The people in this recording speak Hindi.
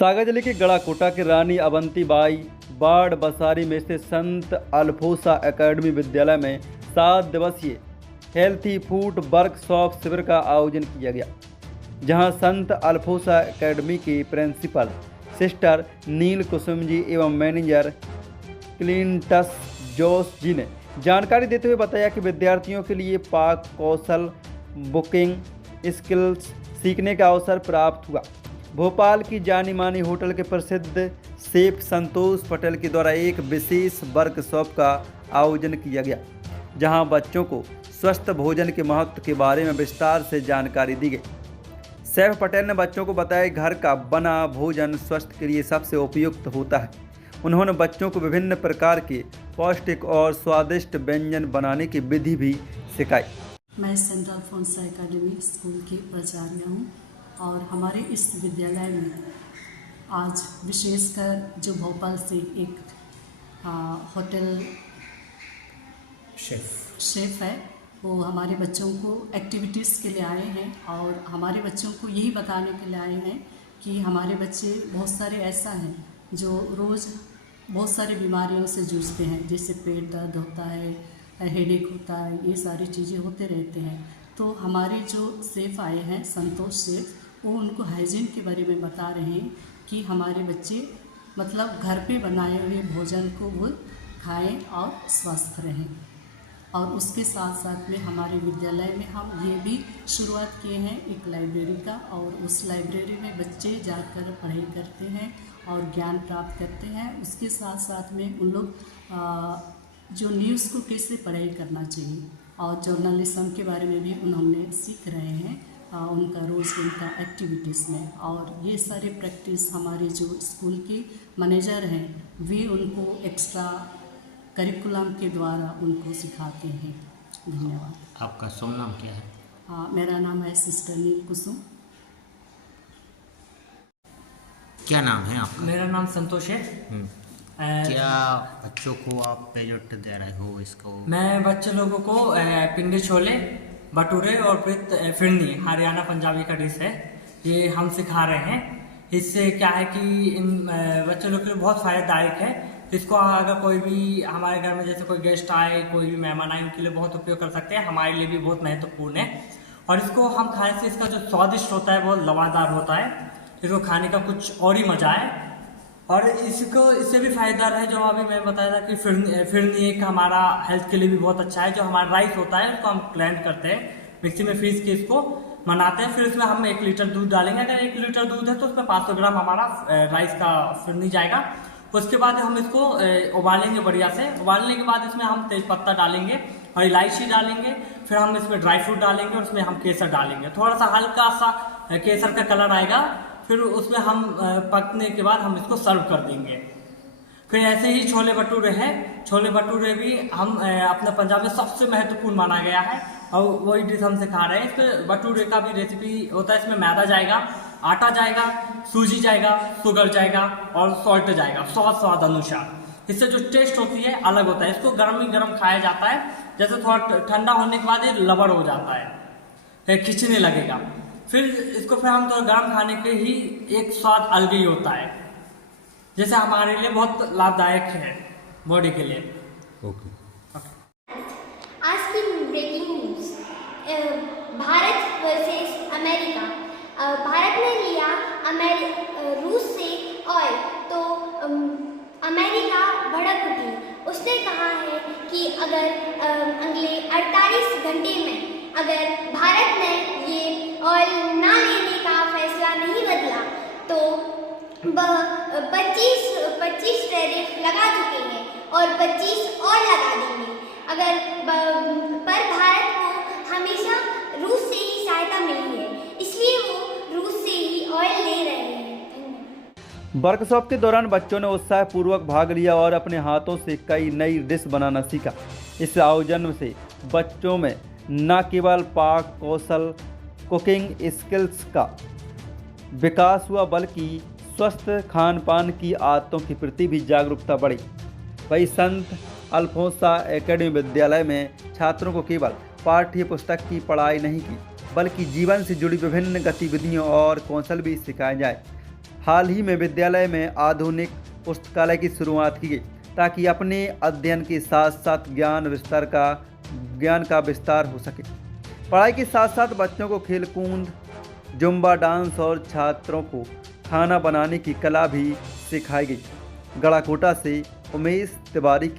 सागर जिले के गड़ाकोटा के रानी अवंतीबाई बाढ़ बसारी में स्थित संत अल्फोंसा एकेडमी विद्यालय में 7 दिवसीय हेल्थी फूड वर्कशॉप शिविर का आयोजन किया गया, जहां संत अल्फोंसा एकेडमी की प्रिंसिपल सिस्टर नील कुसुम जी एवं मैनेजर क्लिंटस जोस जी ने जानकारी देते हुए बताया कि विद्यार्थियों के लिए पाक कौशल बुकिंग स्किल्स सीखने का अवसर प्राप्त हुआ। भोपाल की जानी मानी होटल के प्रसिद्ध शेफ संतोष पटेल के द्वारा एक विशेष वर्कशॉप का आयोजन किया गया, जहां बच्चों को स्वस्थ भोजन के महत्व के बारे में विस्तार से जानकारी दी गई। शेफ पटेल ने बच्चों को बताया कि घर का बना भोजन स्वास्थ्य के लिए सबसे उपयुक्त होता है। उन्होंने बच्चों को विभिन्न प्रकार के पौष्टिक और स्वादिष्ट व्यंजन बनाने की विधि भी सिखाई। मैं सेंट अल्फोंसा एकेडमी स्कूल की प्राचार्य हूँ और हमारे इस विद्यालय में आज विशेषकर जो भोपाल से एक होटल शेफ है, वो हमारे बच्चों को एक्टिविटीज़ के लिए आए हैं और हमारे बच्चों को यही बताने के लिए आए हैं कि हमारे बच्चे बहुत सारे ऐसा हैं जो रोज़ बहुत सारी बीमारियों से जूझते हैं, जैसे पेट दर्द होता है, हेडेक होता है, ये सारी चीज़ें होते रहते हैं। तो हमारे जो शेफ़ आए हैं संतोष शेफ़, वो उनको हाइजीन के बारे में बता रहे हैं कि हमारे बच्चे मतलब घर पे बनाए हुए भोजन को वो खाएं और स्वस्थ रहें। और उसके साथ साथ में हमारे विद्यालय में हम ये भी शुरुआत किए हैं एक लाइब्रेरी का, और उस लाइब्रेरी में बच्चे जाकर पढ़ाई करते हैं और ज्ञान प्राप्त करते हैं। उसके साथ साथ में उन लोग जो न्यूज़ को कैसे पढ़ाई करना चाहिए और जर्नलिज्म के बारे में भी उन्होंने सीख रहे हैं उनका रोज़ उनका एक्टिविटीज़ में। और ये सारे प्रैक्टिस हमारे जो स्कूल के मैनेजर हैं वे उनको एक्स्ट्रा करिकुलम के द्वारा उनको सिखाते हैं। धन्यवाद। आपका शुभ नाम क्या है? मेरा नाम है सिस्टर नील कुसुम। क्या नाम है आपका? मेरा नाम संतोष है। क्या बच्चों को आप प्रोजेक्ट दे रहे हो इसको? मैं बच्चे लोगों को पिंडी छोले भटूरे और फिरनी हरियाणा पंजाबी का डिश है, ये हम सिखा रहे हैं। इससे क्या है कि इन बच्चों लोग के लिए बहुत फ़ायदायक है। इसको अगर कोई भी हमारे घर में जैसे कोई गेस्ट आए, कोई भी मेहमान आए, उनके लिए बहुत उपयोग कर सकते हैं, हमारे लिए भी बहुत महत्वपूर्ण है। और इसको हम खाने से इसका जो स्वादिष्ट होता है बहुत लवादार होता है, इसको खाने का कुछ और ही मज़ा है। और इससे भी फायदेदार है जो अभी मैं बताया था कि फिरनी एक हमारा हेल्थ के लिए भी बहुत अच्छा है। जो हमारा राइस होता है उसको हम ब्लेंड करते हैं, मिक्सी में पीस के इसको बनाते हैं, फिर उसमें हम 1 लीटर दूध डालेंगे। अगर 1 लीटर दूध है तो उसमें 500 ग्राम हमारा राइस का फिरनी जाएगा। उसके बाद हम इसको उबालेंगे बढ़िया से। उबालने के बाद इसमें हम तेज़पत्ता डालेंगे और इलायची डालेंगे, फिर हम इसमें ड्राई फ्रूट डालेंगे और उसमें हम केसर डालेंगे। थोड़ा सा हल्का सा केसर का कलर आएगा, फिर उसमें हम पकने के बाद हम इसको सर्व कर देंगे। फिर ऐसे ही छोले भटूरे हैं। छोले भटूरे भी हम अपने पंजाब में सबसे महत्वपूर्ण माना गया है और वही डिश हम सिखा रहे हैं। इस पर भटूरे का भी रेसिपी होता है। इसमें मैदा जाएगा, आटा जाएगा, सूजी जाएगा, शुगर जाएगा और सॉल्ट जाएगा स्वाद अनुसार। इससे जो टेस्ट होती है अलग होता है। इसको गर्म ही गर्म खाया जाता है, जैसे थोड़ा ठंडा होने के बाद ये लबड़ हो जाता है, खिंचने लगेगा। फिर इसको फिर हम तो गर्म खाने के ही एक स्वाद अलग ही होता है, जैसे हमारे लिए बहुत लाभदायक है बॉडी के लिए। ओके। आज की breaking news, Bharat versus America. Bharat ने लिया रूस से ऑयल, तो अमेरिका भड़क उठी। उसने कहा है कि अगर अगले 48 घंटे में अगर भारत ने ये ऑयल ना लेने का फैसला नहीं बदला तो 25 टैरिफ लगा चुके हैं और 25 और लगा देंगे। पर भारत को हमेशा रूस से ही सहायता मिली है, इसलिए वो रूस से ही ऑयल ले रहे हैं। वर्कशॉप के दौरान बच्चों ने उत्साहपूर्वक भाग लिया और अपने हाथों से कई नई डिश बनाना सीखा। इस आयोजन से बच्चों में न केवल पाक कौशल कुकिंग स्किल्स का विकास हुआ, बल्कि स्वस्थ खान पान की आदतों के प्रति भी जागरूकता बढ़ी। वही संत अल्फोंसा एकेडमी विद्यालय में छात्रों को केवल पाठ्य पुस्तक की पढ़ाई नहीं की, बल्कि जीवन से जुड़ी विभिन्न गतिविधियों और कौशल भी सिखाए जाए। हाल ही में विद्यालय में आधुनिक पुस्तकालय की शुरुआत की गई ताकि अपने अध्ययन के साथ साथ ज्ञान का विस्तार हो सके। पढ़ाई के साथ साथ बच्चों को खेलकूद, जुम्बा डांस और छात्रों को खाना बनाने की कला भी सिखाई गई। गड़ाकोटा से उमेश तिवारी की